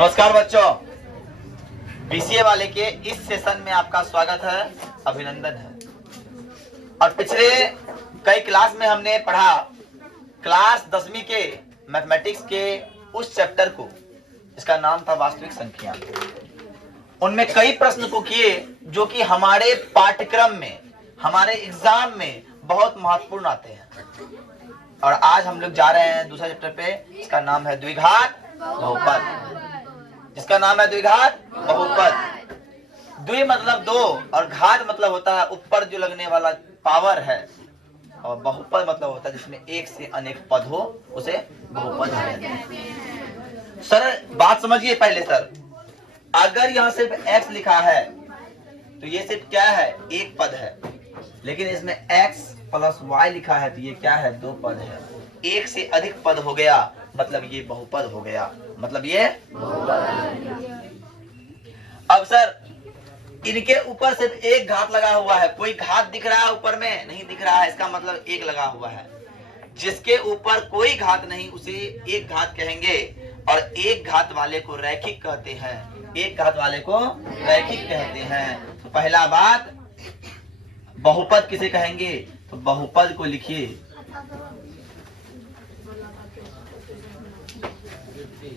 नमस्कार बच्चों, बीसीए वाले के इस सेशन में आपका स्वागत है, अभिनंदन है। और पिछले कई क्लास में हमने पढ़ा क्लास 10वीं के मैथमेटिक्स के उस चैप्टर को जिसका नाम था वास्तविक संख्या। उनमें कई प्रश्न को किए जो कि हमारे पाठ्यक्रम में, हमारे एग्जाम में बहुत महत्वपूर्ण आते हैं। और आज हम लोग जा रहे हैं दूसरा चैप्टर पे, जिसका नाम है द्विघात बहुपद। जिसका नाम है द्विघात बहुपद। द्वि मतलब दो और घात मतलब होता है ऊपर जो लगने वाला पावर है, और बहुपद मतलब होता है जिसमें एक से अनेक पद हो, उसे बहुपद कहते हैं। सर बात समझिए पहले सर, अगर यहाँ सिर्फ x लिखा है तो ये सिर्फ क्या है, एक पद है। लेकिन इसमें x प्लस y लिखा है तो ये क्या है, दो पद है। एक से अधिक पद हो गया मतलब ये बहुपद हो गया, मतलब ये अब सर इनके ऊपर सिर्फ एक घात लगा हुआ है, कोई घात दिख रहा है ऊपर में, नहीं दिख रहा है, इसका मतलब एक लगा हुआ है। जिसके ऊपर कोई घात नहीं उसे एक घात कहेंगे, और एक घात वाले को रैखिक कहते हैं। एक घात वाले को रैखिक कहते हैं। तो पहला बात, बहुपद किसे कहेंगे, तो बहुपद को लिखिए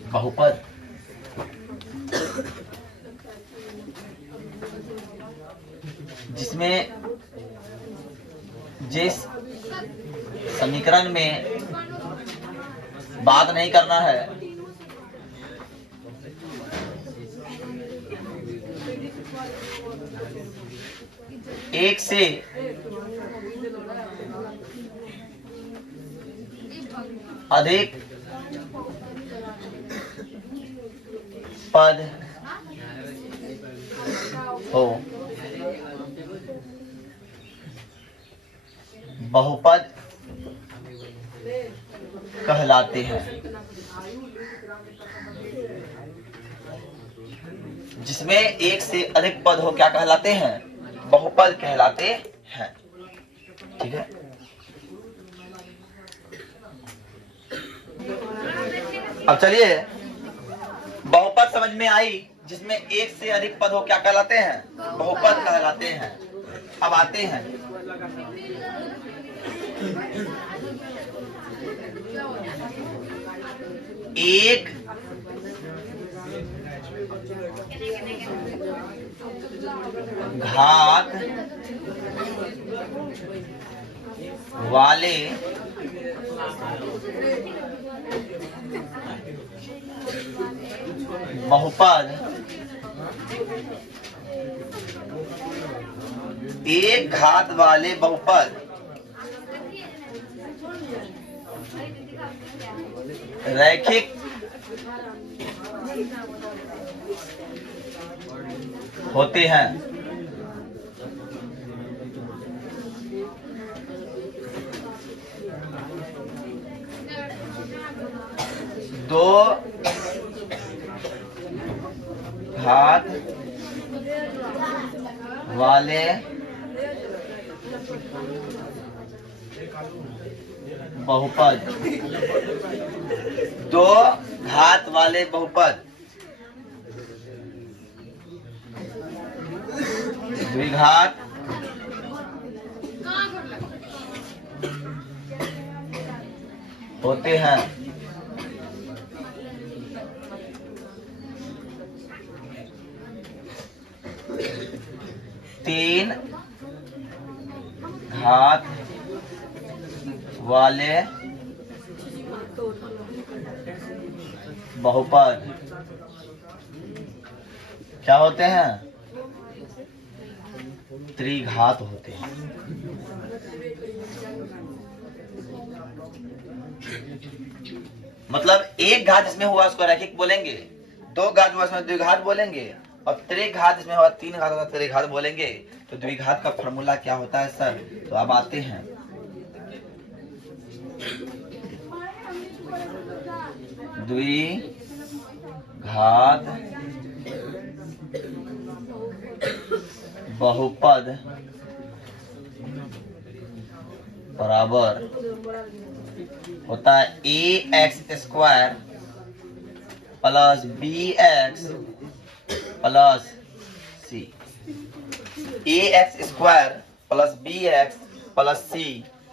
बहुपद। जिसमें जिस समीकरण में बात नहीं करना है, एक से अधिक पद हो, बहुपद कहलाते हैं। जिसमें एक से अधिक पद हो क्या कहलाते हैं, बहुपद कहलाते हैं। ठीक है, अब चलिए बहुपद समझ में आई। जिसमें एक से अधिक पद हो क्या कहलाते हैं, बहुपद कहलाते हैं। अब आते हैं एक घात वाले बहुपद एक घात वाले बहुपद रैखिक होते हैं। दो घात वाले बहुपद, दो घात वाले बहुपद द्विघात होते हैं। तीन घात वाले बहुपद क्या होते हैं, त्रिघात होते हैं। मतलब एक घात इसमें हुआ उसको रैखिक बोलेंगे, दो घात हुआ उसमें द्विघात बोलेंगे, और त्रिघात इसमें हुआ तीन घात होगा त्रिघात बोलेंगे। तो द्विघात का फॉर्मूला क्या होता है सर, तो अब आते हैं द्विघात बहुपद बराबर होता है A X square plus B X plus C. A X square plus B X plus C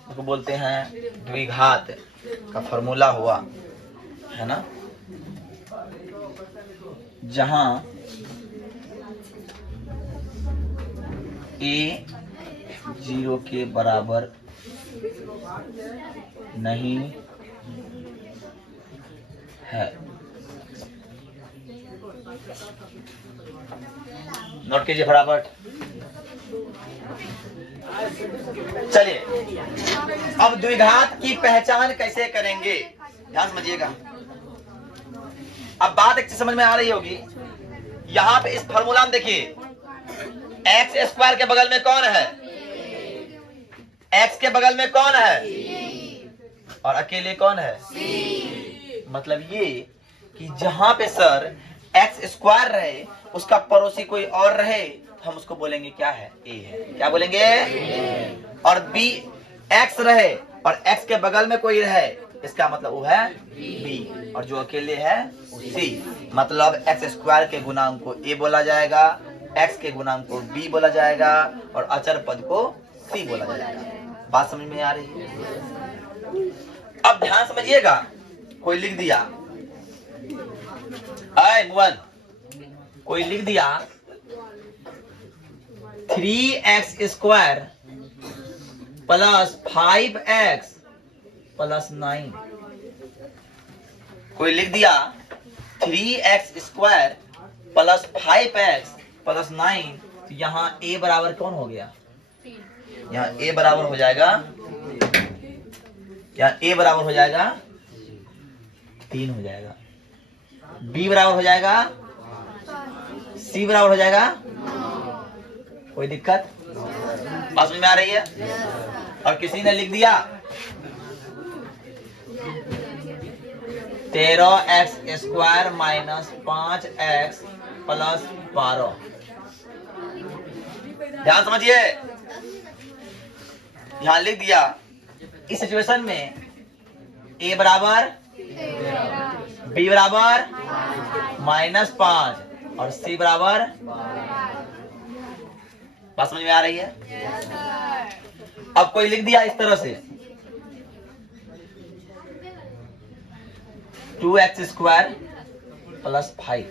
इसको बोलते हैं द्विघात का फॉर्मूला हुआ है ना, जहां ए 0 के बराबर नहीं है। नोट कीजिए फटाफट। चलिए अब द्विघात की पहचान कैसे करेंगे, ध्यान समझिएगा। अब बात एक चीज समझ में आ रही होगी। यहां पे इस फॉर्मूला में देखिए, एक्स स्क्वायर के बगल में कौन है? एक्स के बगल में कौन है? और अकेले कौन है? मतलब ये कि जहां पे सर एक्स स्क्वायर रहे उसका पड़ोसी कोई और रहे तो हम उसको बोलेंगे क्या है? ए है। क्या बोलेंगे? और बी एक्स रहे और एक्स के बगल में कोई रहे इसका मतलब वो है बी, और जो अकेले है वो सी। मतलब एक्स स्क्वायर के गुणांक को ए बोला जाएगा, एक्स के गुणांक को बी बोला जाएगा और अचर पद को सी बोला जाएगा। बात समझ में आ रही है? अब ध्यान समझिएगा। कोई लिख दिया, आए मुअन, कोई लिख दिया 3x square plus 5x plus 9। कोई लिख दिया 3x square plus 5x plus 9, तो यहाँ a बराबर कौन हो गया? यहाँ a बराबर हो जाएगा, यहाँ a बराबर हो जाएगा 3 हो जाएगा, b बराबर हो जाएगा, c बराबर हो जाएगा। कोई दिक्कत? बात समझ में आ रही है? और किसी ने लिख दिया 13x square minus 5x plus 12। ध्यान समझिए, यहां लिख दिया इस सिचुएशन में a बराबर b बराबर -5 और c बराबर। बात समझ में आ रही है? अब कोई लिख दिया इस तरह से 2x स्क्वायर प्लस 5,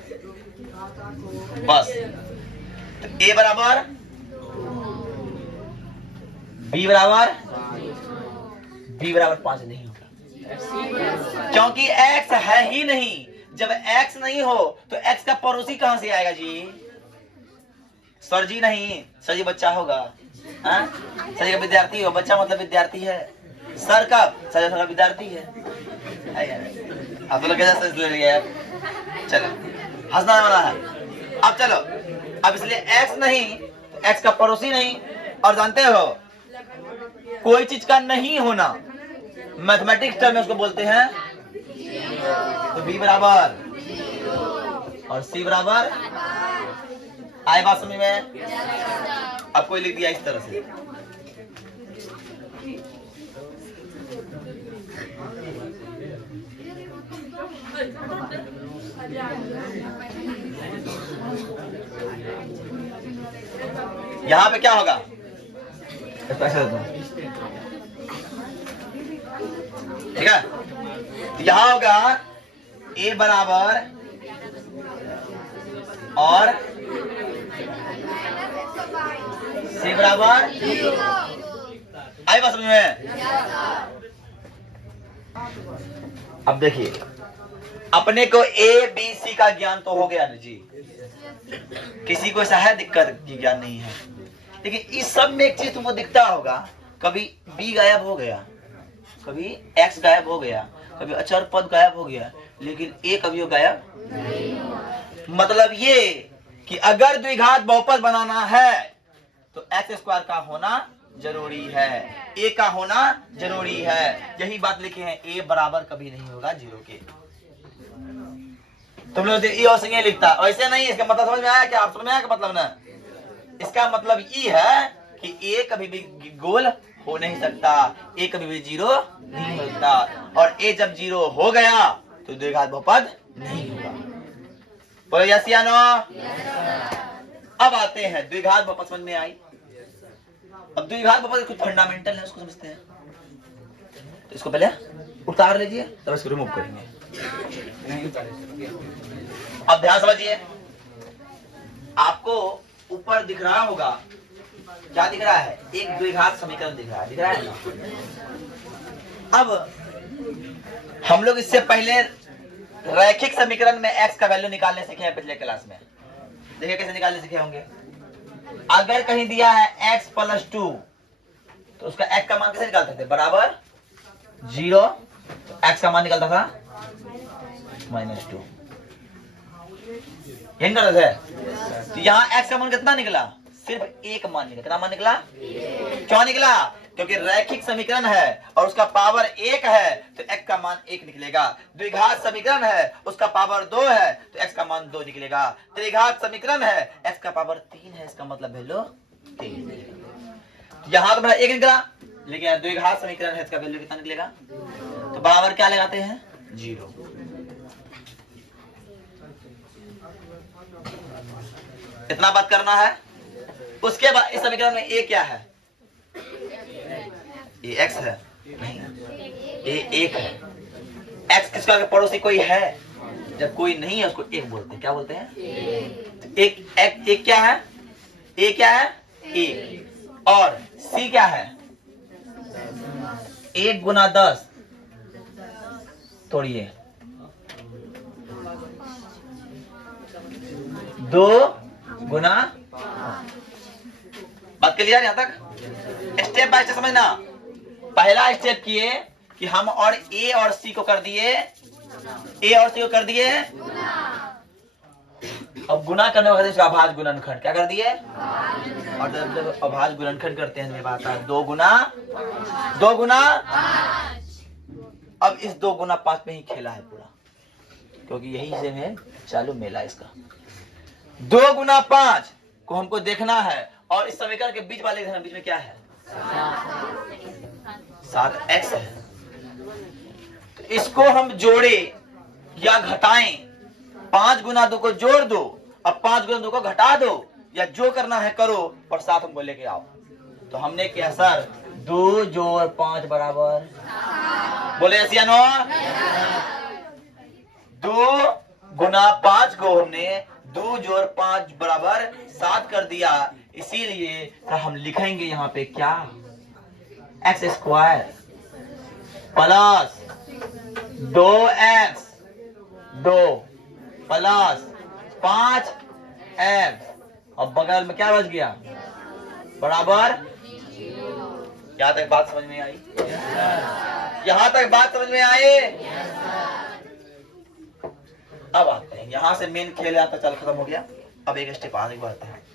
बस। तो a बराबर b बराबर 5 नहीं होगा, क्योंकि x है ही नहीं। जब x नहीं हो तो x का पड़ोसी कहां से आएगा जी? सर जी नहीं, सर जी बच्चा होगा, हाँ? सर जी का विद्यार्थी हो, बच्चा मतलब विद्यार्थी है। सर का सर का विद्यार्थी है। आप लोग कैसे सोच ले लिया? चलो हंसना वाला है। अब चलो, अब इसलिए x नहीं तो x का पड़ोसी नहीं। और जानते हो कोई चीज का नहीं होना मैथमेटिक्स टर्म में उसको बोलते हैं, तो b बराबर और c बराबर। आए बात समझ में? अब कोई लिख दिया इस तरह से यहां पे क्या होगा? ठीक है, तो यहां होगा a बराबर और c बराबर। आई बात समझ में? अब देखिए, अपने को ए बी सी का ज्ञान तो हो गया ना जी, किसी को ऐसा है दिक्कत की ज्ञान नहीं है। लेकिन इस सब में एक चीज तुमको दिखता होगा, कभी b गायब हो गया, कभी x गायब हो गया, कभी अचर पद गायब हो गया, लेकिन a कभी गायब नहीं। मतलब ये कि अगर द्विघात बहुपद बनाना है तो एक्स स्क्वायर का होना जरूरी है, a का होना जरूरी है। यही बात लिखे हैं, a बराबर कभी नहीं होगा 0 के। तुम लोग ई और संज्ञा लिखता वैसे नहीं। इसका मतलब समझ में आया क्या? आप समझ में आया क्या मतलब ना? इसका मतलब ये है कि a कभी भी गोल हो नहीं सकता, a कभी भी 0 नहीं होता, और a जब 0 हो गया तो द्विघात बहुपद नहीं होगा। बोलो यस या नो। अब आते हैं द्विघात बहुपद, समझ में आई। अब द्विघात बहुपद कुछ फंडामेंटल है, उसको समझते हैं। तो इसको पहले उतार लीजिए, तब इसको रिमूव करेंगे। अब ध्यान समझिए, आपको ऊपर दिख रहा होगा, क्या दिख रहा है? एक द्विघात समीकरण दिख रहा है ना? अब हम लोग इससे पहले रैखिक समीकरण में x का वैल्यू निकालने सीखे हैं पिछले क्लास में। देखिए कैसे निकालने सीखे होंगे। अगर कहीं दिया है x प्लस 2 तो उसका x का मान कैसे निकालते थे? बराबर 0, x का मान निकलता था -2। यही निकलता है। तो यहाँ x का मान कितना निकला? सिर्फ एक मान निकला। कितना मान निकला? क्यों निकला? क्योंकि रैखिक समीकरण है और उसका पावर 1 है, तो x का मान 1 निकलेगा। द्विघात समीकरण है, उसका पावर 2 है, तो x का मान 2 निकलेगा। त्रिघात समीकरण है, x का पावर 3 है, इसका मतलब वैल्यू 3। यहाँ तो मेरा 1 निकला, लेकिन द्विघात समीकरण है, इसका वैल्यू कितना निकलेगा? तो बराबर क्या लगाते हैं? 0। इतना बात करना है। उसके बाद इस समीकरण में a क्या है? ये x है नहीं, ये 1 है। x किसका पड़ोसी कोई है? जब कोई नहीं है उसको 1 बोलते हैं। क्या बोलते हैं? एक क्या है? a क्या है? 1। और c क्या है? 1 गुना 10 तोड़िए 2 गुना। बात क्लियर यहां तक? स्टेप बाय स्टेप समझना। पहला स्टेप किए कि हम और a और c को कर दिए, अब गुना करने वाले इसका अभाज्य गुणनखंड क्या कर दिए? और जब अभाज्य गुणनखंड करते हैं बात आता है 2 गुना। अब इस 2 गुना 5 में ही खेला है पूरा, क्योंकि यही से में चालू मेला इसका। 2 गुना 5 को हमको देखना है, और इस समीकरण के बीच वाले बीच में क्या है? 7x है। तो इसको हम जोड़े या घटाएं, 5 गुना 2 को जोड़ दो, अब 5 गुना 2 को घटा दो, या जो करना है करो, और 7 हमको लेके आओ। तो हमने किया सर 2 जोड़ 5 बराबर, बोले ऐसी या नो? 2 गुना 5 को हमने 2 जोड़ 5 बराबर 7 कर दिया। इसीलिए तो हम लिखेंगे यहाँ पे क्या? x square plus 2x 2 plus 5x, और बगल में क्या बच गया? बराबर। यहाँ तक बात समझ में आई? यहाँ तक बात समझ में आई? अब आते हैं यहां से मेन खेल आता चल खत्म हो गया। अब एक स्टेप आगे बढ़ते हैं।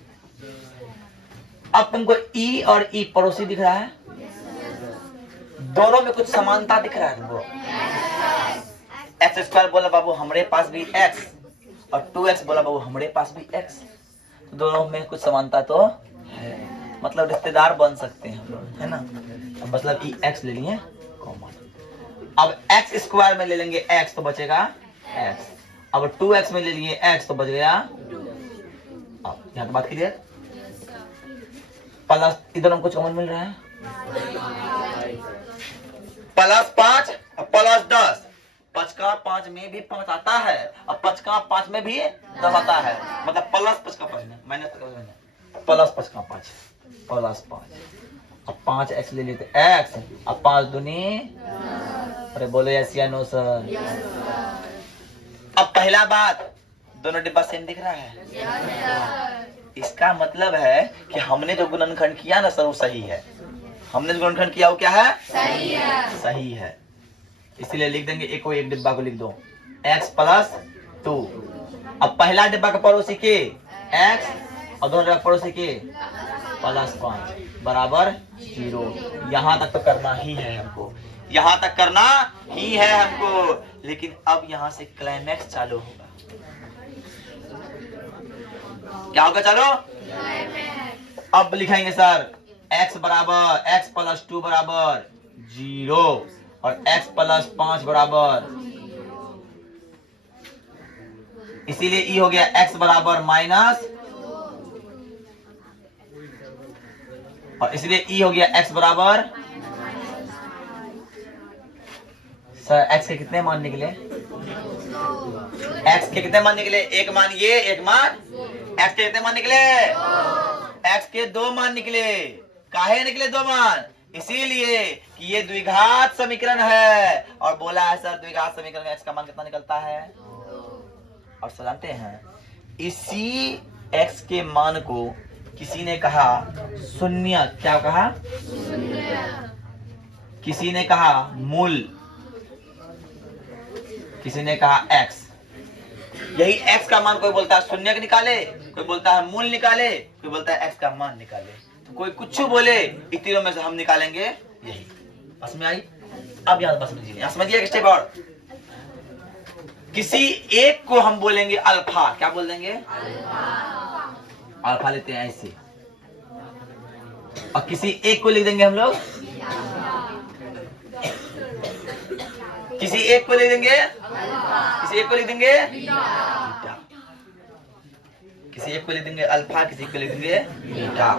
अब तुमको E और E पड़ोसी दिख रहा है, दोनों में कुछ समानता दिख रहा है तुमको। x स्क्वायर बोला बाबू हमारे पास भी x, और 2x बोला बाबू हमारे पास भी x, तो दोनों में कुछ समानता तो है, मतलब रिश्तेदार बन सकते हैं हम लोग, है ना? मतलब कि x ले लिए कॉमन। अब x स्क्वायर में ले लेंगे x तो बचेगा x, अब 2x में ले लिए x तो बच गया। अब यहाँ बात क्लियर? प्लस इधर हमको कॉमन मिल रहा है, प्लस 5 और प्लस 10, 5 का 5 में भी 5 आता है, और 5 का 5 में भी 10 आता है, मतलब प्लस 5 का 5 में माइनस प्लस 5 का 5 प्लस 5। अब 5x ले लेते x, अब 5 दूनी, अरे बोलो यस या नो सर? अब पहला बात, दोनों डिब्बा सेम दिख रहा है। इसका मतलब है कि हमने जो गुणनखंड किया ना सर वो सही है। हमने जो गुणनखंड किया वो क्या है? सही है। इसीलिए लिख देंगे एक डिब्बा को लिख दो x प्लस 2। अब पहला डिब्बा का पड़ोसी के x, और दोनों डिब्बा पड़ोसी के प्लस 5 बराबर 0। यहाँ तक तो करना ही है हमको, यहाँ तक करना ही है हमको। लेकिन अब यहाँ से क्लाइमैक्स चालू होगा। क्या होगा? चलो अब लिखेंगे सर x बराबर x प्लस 2 बराबर 0, और x प्लस 5 बराबर इसीलिए ई हो गया x बराबर माइनस, और इसलिए ई हो गया x बराबर, सर x के कितने मान निकले? x के कितने मान निकले? एक मान ये, एक मान x के कितने मान निकले? x के 2 मान निकले। काहे निकले 2 मान? इसीलिए कि ये द्विघात समीकरण है, और बोला है सर द्विघात समीकरण का x का मान कितना निकलता है? और सर जानते हैं इसी x के मान को किसी ने कहा शून्य, क्या कहा? किसी ने कहा मूल, किसी ने कहा x। यही x का मान कोई बोलता है शून्य निकाले, कोई बोलता है मूल निकाले, कोई बोलता है x का मान निकाले। तो कोई कुछ बोले, इन तीनों में से हम निकालेंगे यही। बस में आई? अब यहाँ बस समझिए, यहाँ समझिए एक स्टेप और। किसी एक को हम बोलेंगे अल्फा, क्या बोल देंगे? अल्फा लेते हैं ऐसे, और किसी एक को लिख देंगे हम लोग, किसी एक को लिख देंगे, किसी एक को लिख देंगे बीटा, किसी एक को लिख देंगे अल्फा, किसी को लिख देंगे बीटा।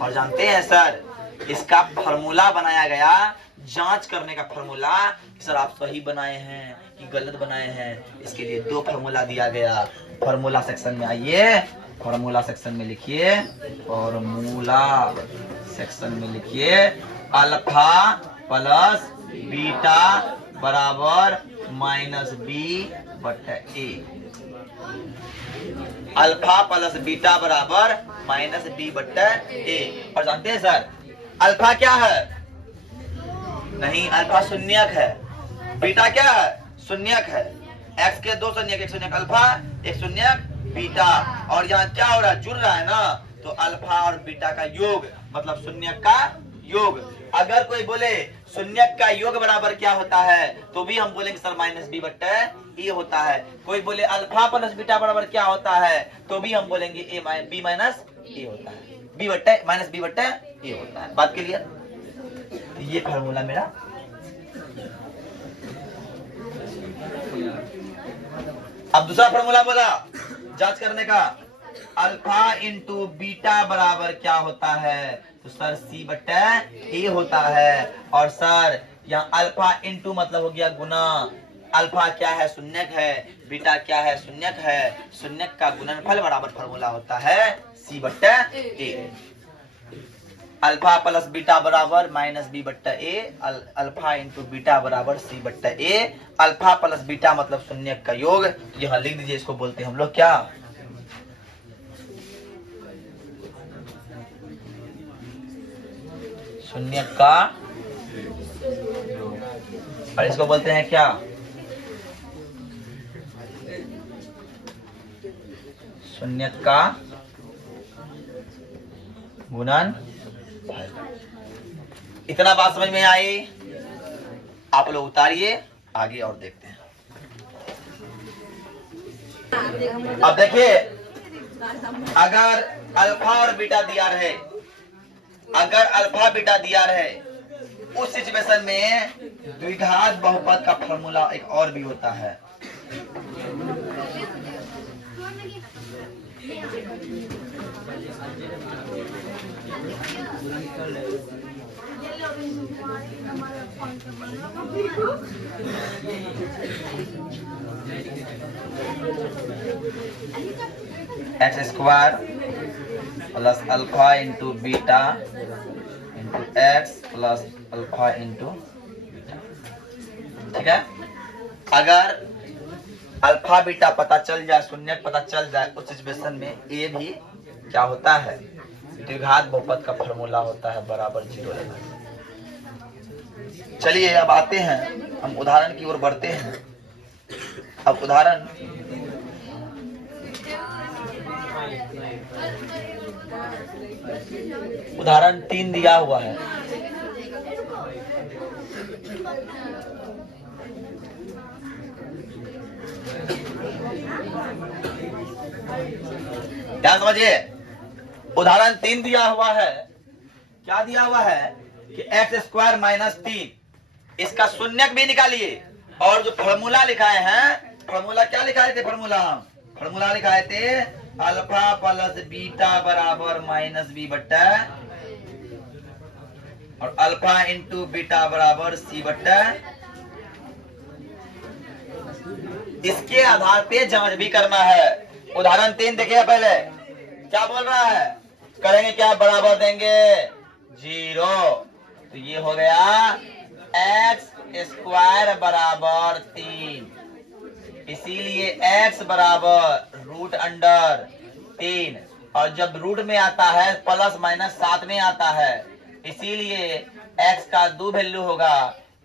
और जानते हैं सर इसका फॉर्मूला बनाया गया, जांच करने का फॉर्मूला, सर आप सही बनाए हैं कि गलत बनाए हैं, इसके लिए 2 फॉर्मूला दिया गया। फॉर्मूला सेक्शन में आइए, फॉर्मूला सेक्शन में लिखिए, फॉर्मूला सेक्शन में लिखिए अल्फा प्लस बीटा बराबर माइनस बी बटा ए। अल्फा प्लस बीटा बराबर माइनस बी बटा ए। और जानते हैं सर अल्फा क्या है? नहीं, अल्फा शून्यक है। बीटा क्या है? शून्यक है। x के 2 शून्यक, एक शून्यक अल्फा, एक शून्यक बीटा। और यहाँ क्या हो रहा है? जुड़ रहा है ना, तो अल्फा और बीटा का योग मतलब शून्यक का योग। अगर कोई बोले शून्यक का योग बराबर क्या होता है, तो भी हम बोलेंगे सर माइनस बी बट्टा ए होता है। कोई बोले अल्फा प्लस बीटा बराबर क्या होता है, तो भी हम बोलेंगे ए बी माइनस ए होता है, बी बट्टा माइनस बी बट्टा ए होता है। बात क्लियर? तो ये फार्मूला मेरा। अब दूसरा फार्मूला बोला जांच करने का, अल्फा इंटू बीटा बराबर क्या होता है, तो सर सी बट्टा ए होता है। और सर यहाँ अल्फा इंटू मतलब हो गया गुना, अल्फा क्या है? शून्यक है, बीटा क्या है? शून्यक है, शून्यक का गुणनफल बराबर फार्मूला होता है सी बट्टा ए। अल्फा प्लस बीटा बराबर माइनस बी बट्टा ए, अल्फा इंटू बीटा बराबर सी बट्टा ए। अल्फा प्लस बीटा मतलब शून्यक का योग, तो यहाँ लिख दीजिए, इसको बोलते हैं हम लोग क्या? शून्यक का, और इसको बोलते हैं क्या? शून्यक का गुणन। इतना बात समझ में आई? आप लोग उतारिए, आगे और देखते हैं। अब देखिए, अगर अल्फा और बीटा दिया रहे, अगर अल्फा बीटा दिया रहे, उस सिचुएशन में द्विघात बहुपद का फॉर्मूला एक और भी होता है। X square plus alpha into beta into x plus alpha into beta. ठीक है, अगर अल्फा बीटा पता चल जाए, शून्यक पता चल जाए, उस सिचुएशन में ए भी क्या होता है? द्विघात बहुपद का फॉर्मूला होता है बराबर 0 लेना। चलिए अब आते हैं, हम उदाहरण की ओर बढ़ते हैं। अब उदाहरण उदाहरण 3 दिया हुआ है। ध्यान समझिए, उदाहरण 3 दिया हुआ है। क्या दिया हुआ है कि एक्स स्क्वायर माइनस 3, इसका शून्यक भी निकालिए, और जो फॉर्मूला लिखाए हैं, फॉर्मूला क्या लिखाए थे? फॉर्मूला लिखा है थे अल्फा प्लस बीटा बराबर माइनस बी बट्टा और अल्फा इंटू बीटा बराबर सी बट्टा। इसके आधार पे जांच भी करना है। उदाहरण 3 देखिए पहले क्या बोल रहा है, करेंगे क्या, बराबर देंगे 0, तो ये हो गया x स्क्वायर बराबर 3, इसीलिए x बराबर रूट अंडर 3, और जब रूट में आता है प्लस माइनस साथ में आता है, इसीलिए x का 2 वैल्यू होगा,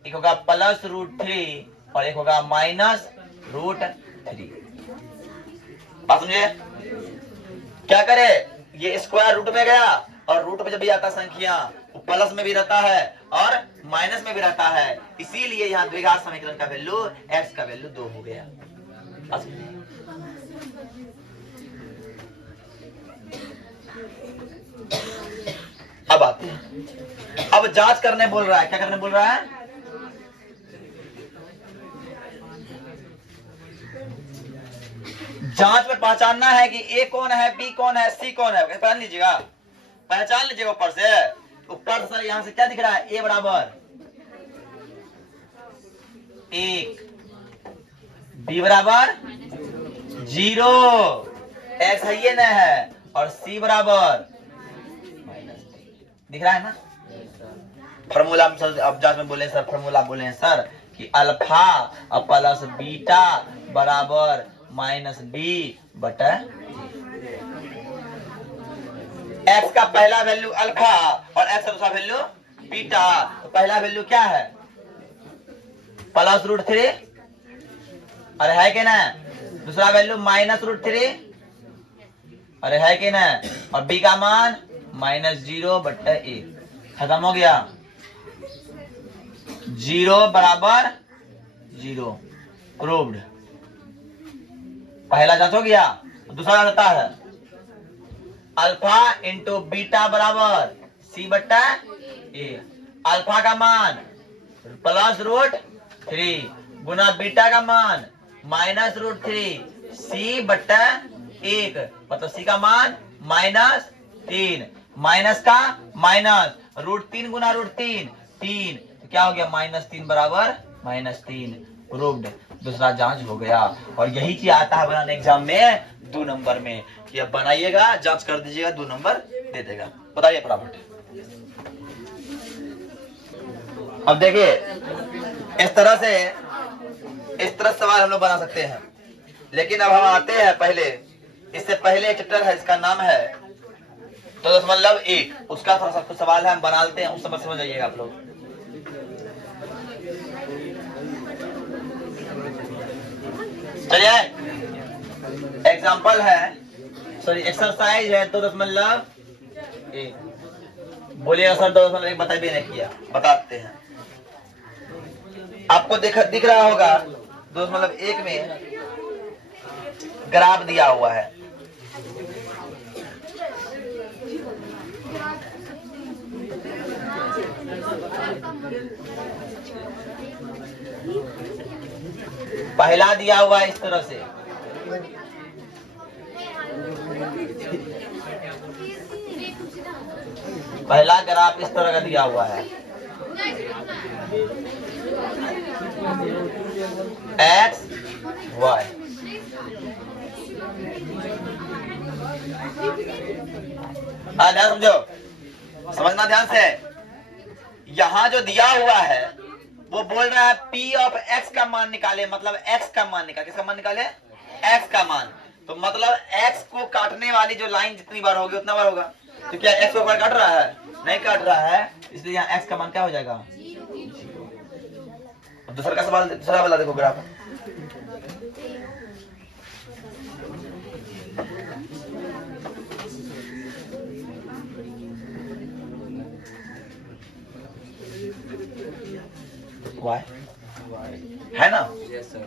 एक होगा प्लस रूट 3 और एक होगा माइनस रूट 3। बात समझे? क्या करे, ये स्क्वायर रूट में गया और रूट में जब भी आता संख्या वो प्लस में भी रहता है और माइनस में भी रहता है, इसीलिए यहाँ द्विघात समीकरण का वैल्यू x का वैल्यू 2 हो गया। अब आते हैं, अब जांच करने बोल रहा है। क्या करने बोल रहा है? जांच में पहचानना है कि ए कौन है, बी कौन है, सी कौन है। पहचान लीजिएगा, पहचान लीजिएगा। ऊपर से सर यहां से क्या दिख रहा है, ए बराबर 1, बी बराबर 0, एक्स है ये न है, और सी बराबर दिख रहा है ना। फॉर्मूला अब जांच में बोले सर, फॉर्मूला बोले हैं सर कि अल्फा प्लस बीटा बराबर माइनस बी बटा एक्स का पहला वैल्यू अल्फा और एक्स का दूसरा वैल्यू बीटा। तो पहला वैल्यू क्या है, प्लस रूट 3, अरे है कि ना। दूसरा वैल्यू माइनस रूट 3, अरे है कि ना। और बी का मान माइनस 0 बट्टा 1। खत्म हो गया, 0 बराबर 0 प्रूव्ड। पहला जांच हो गया। दूसरा जांच होता है अल्फा इंटू बीटा बराबर सी बट्टा ए। अल्फा का मान प्लस रूट 3 गुना बीटा का मान माइनस रूट 3 सी बट्टा 1, मतलब सी का मान माइनस 3, माइनस का माइनस रूट 3 गुना रूट 3 3, तो क्या हो गया माइनस 3 बराबर माइनस 3 प्रूव्ड। दूसरा जांच हो गया। और यही चीज आता है बनाने एग्जाम में 2 नंबर में, कि अब बनाइएगा, जांच कर दीजिएगा, 2 नंबर दे देगा। बताइए फटाफट। अब देखिए इस तरह सवाल हम लोग बना सकते हैं। लेकिन अब हम आते हैं पहले, इससे पहले एक चैप्टर है, इसका नाम है तो मतलब 1, उसका थोड़ा सा कुछ सवाल है, हम बना लेते हैं, उस समय समझ जाइएगा आप लोग। चलिए एग्जाम्पल है, सॉरी एक्सरसाइज है 2.1। बोलिएगा सर 2.1 बता भी नहीं किया, बताते हैं। आपको दिख रहा होगा 2.1 में ग्राफ दिया हुआ है। पहला दिया हुआ है इस तरह से, पहला ग्राफ इस तरह का दिया हुआ है, एक्स वाई। ध्यान समझो, समझना ध्यान से। यहां जो दिया हुआ है वो बोल रहा है P ऑफ x का मान निकाले, मतलब x का मान निकाले। किसका मान निकाले? x का मान। तो मतलब x को काटने वाली जो लाइन जितनी बार होगी उतना बार होगा। तो क्या x को बार काट रहा है? नहीं काट रहा है, इसलिए यहाँ x का मान क्या हो जाएगा? दूसरा का सवाल, दूसरा वाला देखो ग्राफ। Why? है ना? Yes, sir.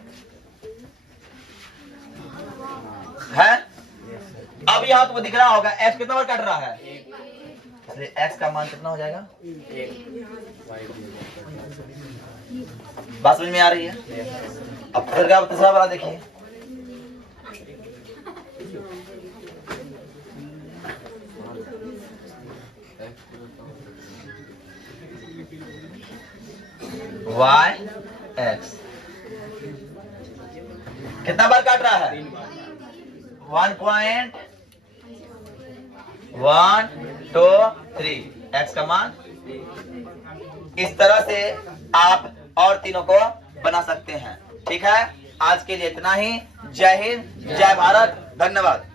है? अब यहाँ तो दिख रहा होगा x कितना बार काट रहा है, इसलिए x का मान कितना हो जाएगा? बात समझ में आ रही है? अब फिर का तीसरा वाला देखिए, वाई एक्स। कितना बार काट रहा है? 1.123 एक्स का मान। इस तरह से आप और तीनों को बना सकते हैं। ठीक है, आज के लिए इतना ही। जय हिंद, जय भारत, धन्यवाद।